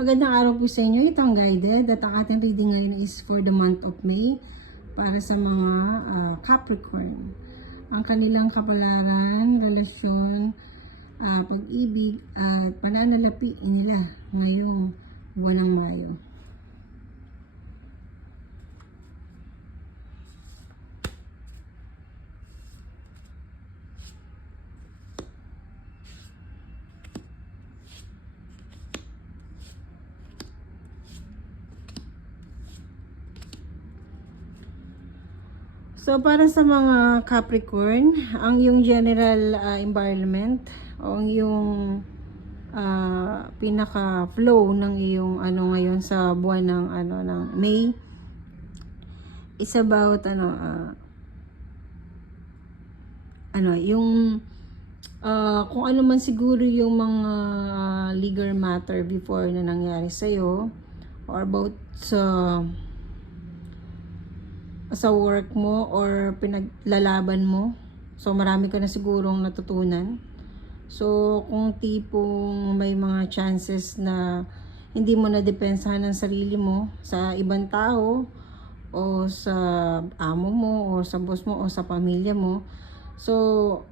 Magandang araw po sa inyo. Ito ang guided at ang ating reading ngayon is for the month of May para sa mga Capricorn. Ang kanilang kapalaran, relasyon, pag-ibig at pananalapi nila ngayong buwan ng Mayo. So, para sa mga Capricorn, ang yung general environment o ang yung pinaka-flow ng iyong ngayon sa buwan ng May is about yung kung ano man siguro yung mga legal matter before na nangyari sa'yo or about sa work mo or pinaglalaban mo. So, marami ka na sigurong natutunan. So, kung tipong may mga chances na hindi mo na depensahan ang sarili mo sa ibang tao o sa amo mo o sa boss mo o sa pamilya mo. So,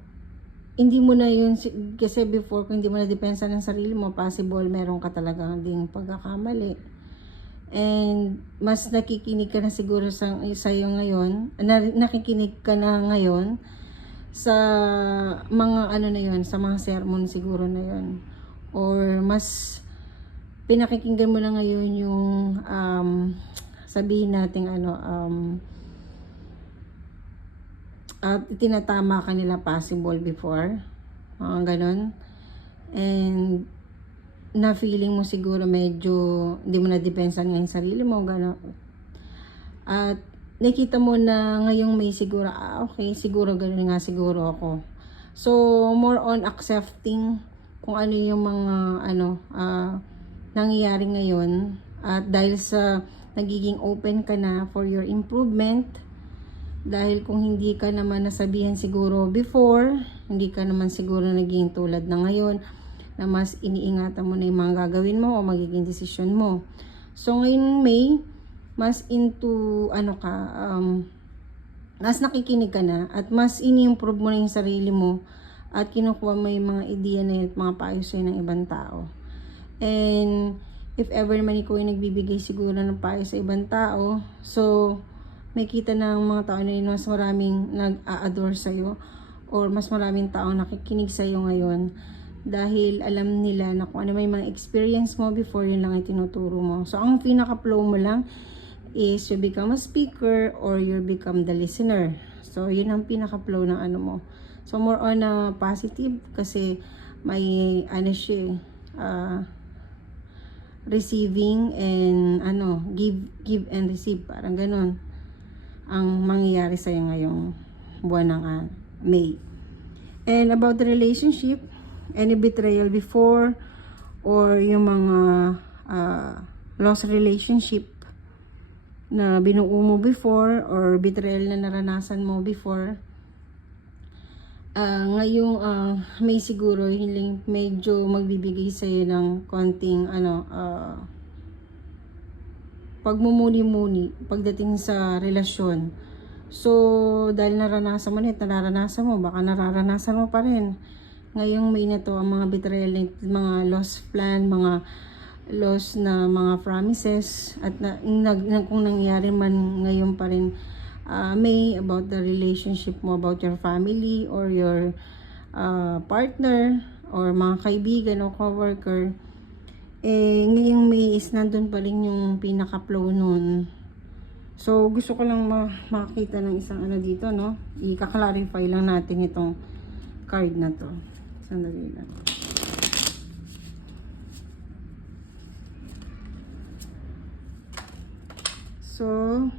hindi mo na yun, kasi before kung hindi mo na depensahan ng sarili mo, possible meron ka talagang ding pagkakamali. And mas nakikinig ka na siguro sa iyo ngayon, nakikinig ka na ngayon sa mga na yun, sa mga sermon siguro na yun. Or mas pinakikinggan mo na ngayon yung sabihin natin at tinatama ka nila possible before. Mga ganon. And na feeling mo siguro medyo hindi mo na depensan ngayon sarili mo, gano'n. At nakita mo na ngayong may siguro, okay, siguro gano'n nga siguro ako. So, more on accepting kung ano yung mga nangyayari ngayon. At dahil sa nagiging open ka na for your improvement, dahil kung hindi ka naman nasabihan siguro before, hindi ka naman siguro naging tulad na ngayon, na mas iniingatan mo na yung mga gagawin mo o magiging desisyon mo. So, ngayon May, mas into, mas nakikinig ka na at mas ini-improve mo na yung sarili mo at kinukuha mo yung mga ideya na yun, mga payo sa'yo ng ibang tao. And, if ever naman ikaw yung nagbibigay siguro ng payo sa ibang tao, so, may kita ng mga tao na yun, mas maraming nag-a-adore sa'yo or mas maraming tao nakikinig sa'yo ngayon. Dahil alam nila na kung ano may mga experience mo before, yun lang ay tinuturo mo. So, ang pinaka-flow mo lang is you become a speaker or you become the listener. So, yun ang pinaka-flow ng mo. So, more on positive kasi may receiving and give and receive. Parang ganun ang mangyayari sa'yo ngayong buwan ng May. And about the relationship, any betrayal before or yung mga lost relationship na binuo mo before or betrayal na naranasan mo before, ngayong may siguro hiling medyo magbibigay sa'yo ng konting pagmumuni-muni pagdating sa relasyon. So, dahil naranasan mo nararanasan mo, baka nararanasan mo pa rin ngayong May na to ang mga betrayal, mga lost plan, mga lost na mga promises at kung nangyari man ngayon pa rin May about the relationship mo, about your family or your partner or mga kaibigan o coworker, ngayong May is nandun pa rin yung pinaka-flow nun. So gusto ko lang makita ng isang dito, no? I-clarify lang natin itong card na to. Sandali lang. So,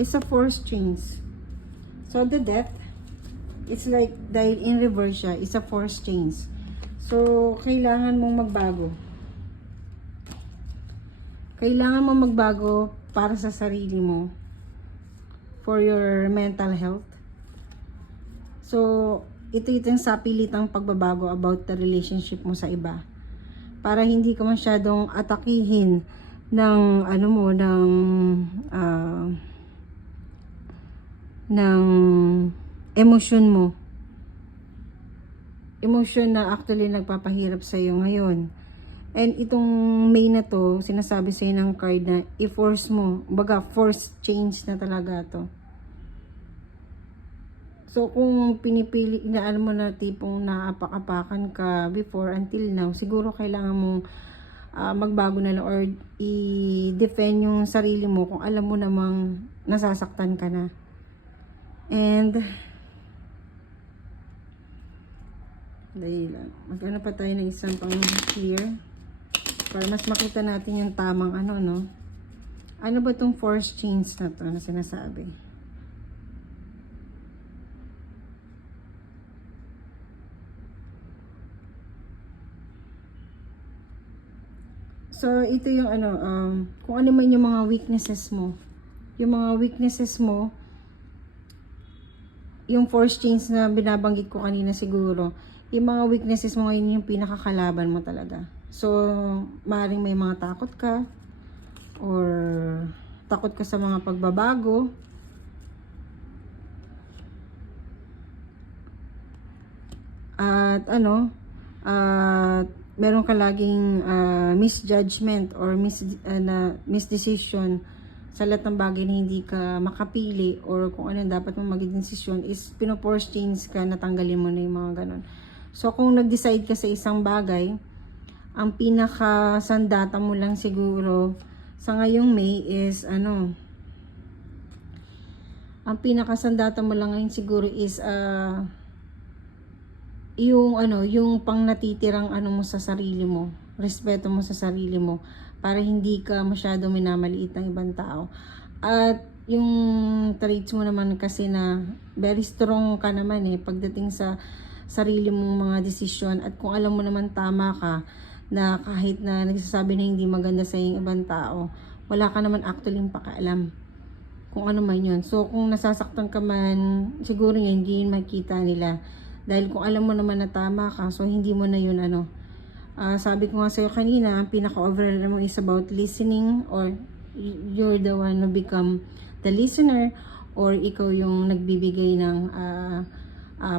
it's a force change. So, the death, it's like, dahil in reverse siya, it's a force change. So, kailangan mong magbago. Kailangan mong magbago para sa sarili mo. For your mental health. So, ito yung sapilitang pagbabago about the relationship mo sa iba. para hindi ka masyadong atakihin ng ano mo, ng emosyon mo. Emosyon na actually nagpapahirap sa iyo ngayon. And itong May na to, sinasabi sa ng card na i-force mo, baga force change na talaga to. So kung pinipili na alam mo na tipong naapak-apakan ka before until now, siguro kailangan mong magbago na lang or i-defend yung sarili mo kung alam mo namang nasasaktan ka na. And dahil mag-ano pa tayo ng isang pang clear para mas makita natin yung tamang ano, no? Ano ba tong force change na to na sinasabi? So, ito yung ano, kung ano man yung mga weaknesses mo. Yung mga weaknesses mo, yung force change na binabanggit ko kanina siguro, yung mga weaknesses mo ngayon yung pinakakalaban mo talaga. So, maaaring may mga takot ka, or takot ka sa mga pagbabago. At ano, meron ka laging misjudgment or misdecision sa lahat ng bagay na hindi ka makapili, or kung ano dapat mong maging desisyon is pinoforce change ka, natanggalin mo na yung mga ganon. So kung nag-decide ka sa isang bagay, ang pinaka sandata mo lang siguro sa ngayong May is ano, ang pinaka sandata mo lang ngayon siguro is yung ano, yung pang natitirang ano mo sa sarili mo, respeto mo sa sarili mo, para hindi ka masyado minamaliit ng ibang tao. At yung traits mo naman kasi na very strong ka naman pagdating sa sarili mong mga desisyon, at kung alam mo naman tama ka, na kahit na nagsasabi na hindi maganda sa yung ibang tao, wala ka naman actually pakialam kung ano man yun. So kung nasasaktan ka man, siguro yun, hindi yun makita nila. Dahil kung alam mo naman na tama ka, so hindi mo na yun ano. Sabi ko nga sa'yo kanina, ang pinaka-overall mo is about listening, or you're the one who become the listener, or ikaw yung nagbibigay ng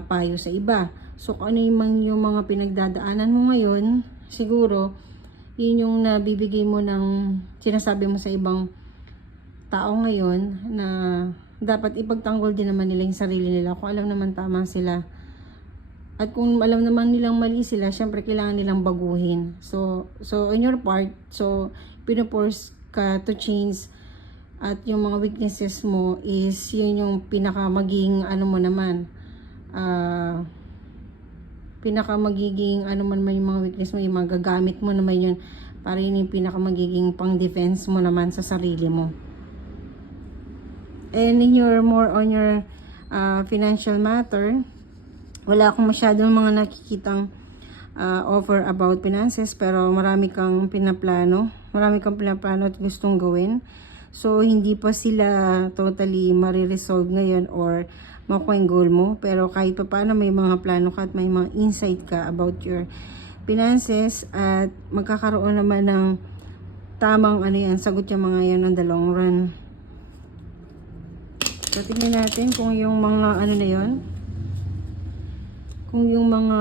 payo sa iba. So kung ano yung mga pinagdadaanan mo ngayon, siguro yun yung nabibigay mo ng sinasabi mo sa ibang tao ngayon, na dapat ipagtanggol din naman nila yung sarili nila kung alam naman tama sila. At kung alam naman nilang mali sila, syempre kailangan nilang baguhin. So in your part, so pinoforce ka to change, at yung mga weaknesses mo is yun yung pinaka magiging ano mo naman, pinaka magiging ano man yung mga weakness mo, yung mga gagamit mo naman yun, para yun yung pinaka magiging pang defense mo naman sa sarili mo. And in your more on your financial matter, wala akong masyadong mga nakikitang offer about finances, pero marami kang pinaplano at gustong gawin. So hindi pa sila totally mariresolve ngayon or makuha yung goal mo, pero kahit pa paano may mga plano ka at may mga insight ka about your finances, at magkakaroon naman ng tamang ano yan, sagot yung mga yan on the long run. So tingnan natin kung yung mga ano na yon, kung yung mga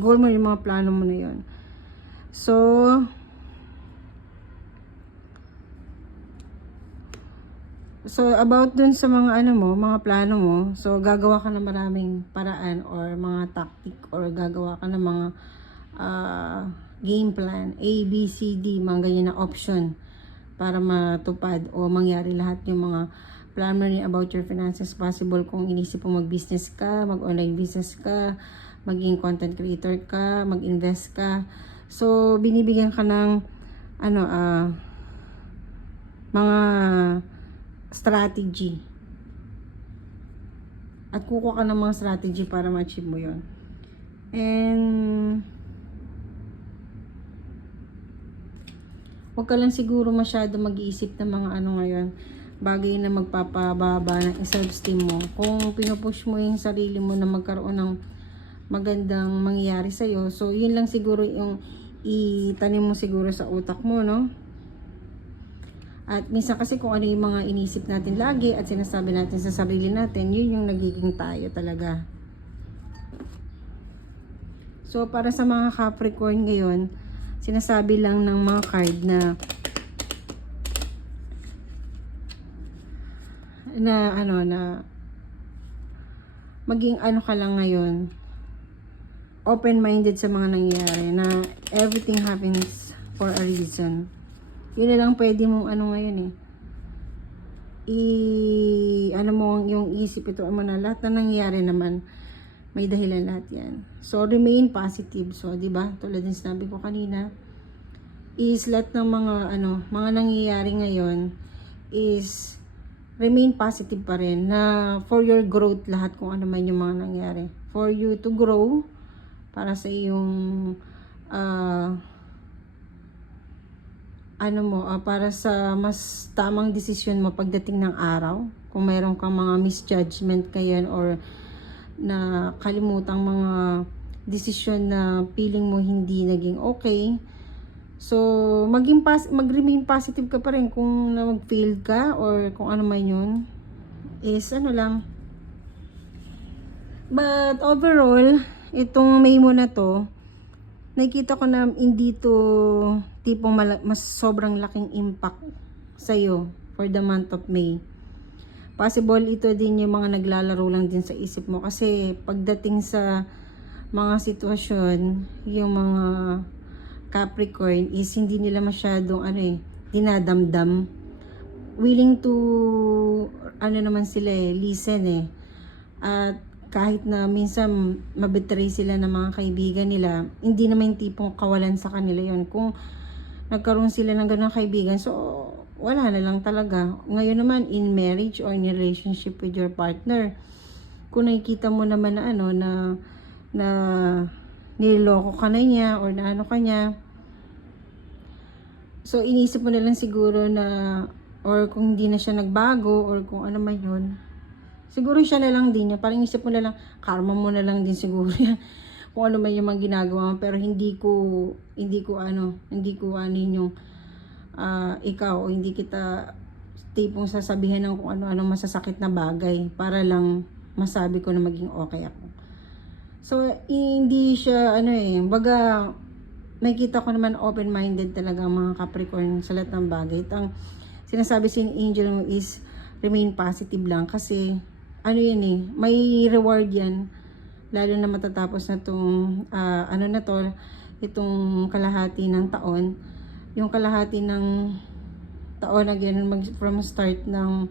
goal mo, yung mga plano mo na yon. So about dun sa mga ano mo, mga plano mo, so gagawa ka ng maraming paraan or mga tactic, or gagawa ka ng mga game plan, A, B, C, D, mga ganyan na option para matupad o mangyari lahat yung mga plan mo rin about your finances. Possible kung inisip mo mag-business ka, mag-online business ka, maging content creator ka, mag-invest ka. So binibigyan ka ng ano, mga strategy, at kukuha ka ng mga strategy para ma-achieve mo yon. And huwag ka lang siguro masyado mag-iisip ng mga ano ngayon, bagay na magpapababa ng self-esteem mo. Kung pinupush mo yung sarili mo na magkaroon ng magandang mangyayari sa'yo, so yun lang siguro yung itanim mo siguro sa utak mo, no? At minsan kasi kung ano yung mga inisip natin lagi at sinasabi natin sa sarili natin, yun yung nagiging tayo talaga. So, para sa mga Capricorn ngayon, sinasabi lang ng mga card na maging ano ka lang ngayon, open-minded sa mga nangyayari, na everything happens for a reason. Yun na lang pwede mong ano ngayon ano mo yung isip, ito mo na lahat na nangyayari naman may dahilan lahat yan. So remain positive. So di ba, tulad ng sinabi ko kanina, is lahat ng mga nangyayari ngayon is remain positive pa rin, na for your growth lahat, kung ano man yung mga nangyayari, for you to grow, para sa iyong para sa mas tamang desisyon mo pagdating ng araw. Kung mayroon kang mga misjudgment ngayon or na kalimutang mga desisyon na feeling mo hindi naging okay, so mag-remain positive ka pa rin. Kung mag-fail ka or kung ano man yun, is ano lang. But overall, itong May mo na to, nakikita ko na hindi to tipong mas sobrang laking impact sa'yo for the month of May. Possible ito din yung mga naglalaro lang din sa isip mo, kasi pagdating sa mga sitwasyon, yung mga Capricorn is hindi nila masyadong dinadamdam. Willing to naman sila listen at kahit na minsan mabetray sila ng mga kaibigan nila, hindi naman yung tipong kawalan sa kanila yon. Kung nagkaroon sila ng ganong kaibigan, so wala na lang talaga. Ngayon naman, in marriage or in relationship with your partner, kung nakikita mo naman na niloloko ka na niya or na ka niya, so inisip mo na lang siguro na, or kung hindi na siya nagbago or kung ano man yun, siguro siya na lang din. Parang isip mo na lang, karma mo na lang din siguro yan. Kung ano man yung mga ginagawa mo. Pero hindi ko yung ikaw, o hindi kita tipong sasabihin ng kung ano masasakit na bagay para lang masabi ko na maging okay ako. So, hindi siya, baga, nakikita ko naman open-minded talaga ang mga Capricorn sa lahat ng bagay. Ang sinasabi sa angel mo is, remain positive lang, kasi may reward yan, lalo na matatapos na itong itong kalahati ng taon. Yung kalahati ng taon, again, from start ng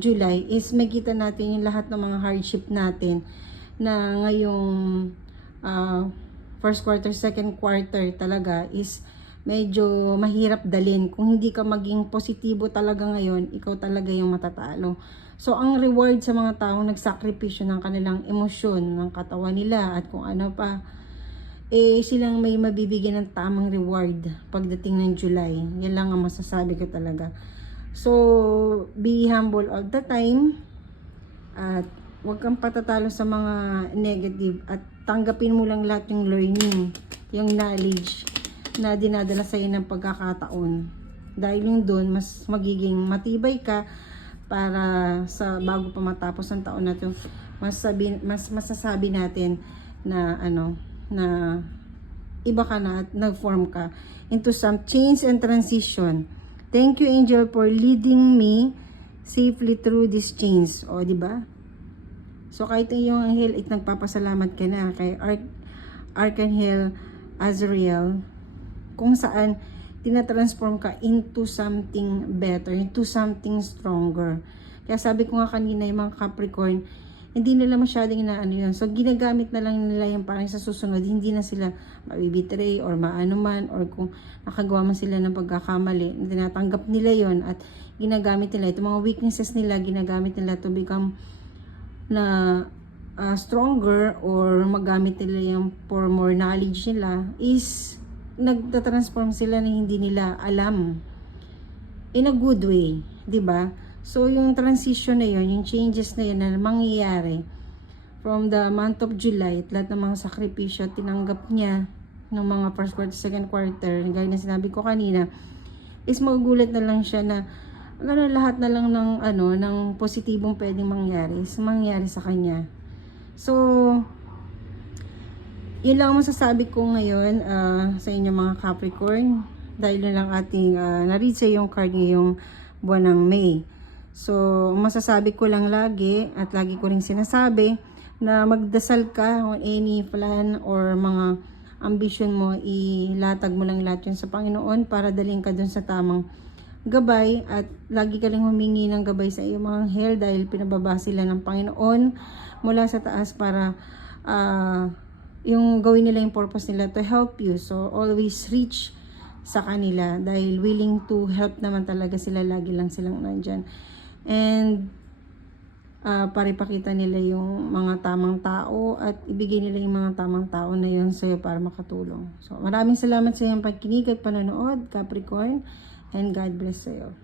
July, is makita natin yung lahat ng mga hardship natin na ngayong first quarter, second quarter talaga is medyo mahirap dalhin. Kung hindi ka maging positibo talaga ngayon, ikaw talaga yung matatalo. So, ang reward sa mga taong nagsakripisyo ng kanilang emosyon, ng katawan nila, at kung ano pa, silang may mabibigyan ng tamang reward pagdating ng July. Yan lang ang masasabi ko talaga. So, be humble all the time, at huwag kang patatalo sa mga negative, at tanggapin mo lang lahat yung learning, yung knowledge na dinadala sa'yo ng pagkakataon. Dahil yung doon, mas magiging matibay ka para sa bago pa matapos ang taon na to, mas masasabi natin na na iba ka na at nag-form ka into some change and transition. Thank you, angel, for leading me safely through this change. O, di ba? So, kahit yung anghel, nagpapasalamat ka na kay Archangel Azrael, kung saan tinatransform ka into something better, into something stronger. Kaya sabi ko nga kanina, yung mga Capricorn, hindi nila masyadong yun. So, ginagamit na lang nila yung parang sa susunod, hindi na sila mabibitray or maano man, or kung nakagawa man sila ng pagkakamali, tinatanggap nila yon at ginagamit nila. Itong mga weaknesses nila, ginagamit nila to become na stronger, or magamit nila yung for more knowledge nila, is nagtatransform sila na hindi nila alam in a good way, 'di ba? So yung transition na yun, yung changes na yun na mangyayari from the month of July, at lahat ng mga sakripisyo tinanggap niya, ng mga first quarter, second quarter, gaya na sinabi ko kanina, is magugulat na lang siya na gano'n lahat na lang ng ng positibong pwedeng mangyari sa kanya. So, yun lang ang masasabi ko ngayon sa inyo mga Capricorn, dahil yun lang ating na-read sa yung card ngayong buwan ng May. So, masasabi ko lang lagi at lagi ko rin sinasabi na magdasal ka on any plan or mga ambition mo, ilatag mo lang lahat yun sa Panginoon para daling ka dun sa tamang gabay, at lagi ka lang humingi ng gabay sa iyong mga anghel dahil pinababa sila ng Panginoon mula sa taas para yung gawin nila yung purpose nila to help you. So always reach sa kanila dahil willing to help naman talaga sila, lagi lang silang nandyan. And para ipakita nila yung mga tamang tao at ibigay nila yung mga tamang tao na yun sa'yo para makatulong. So maraming salamat sa iyong pagkinig at panonood, Capricorn, and God bless sa'yo.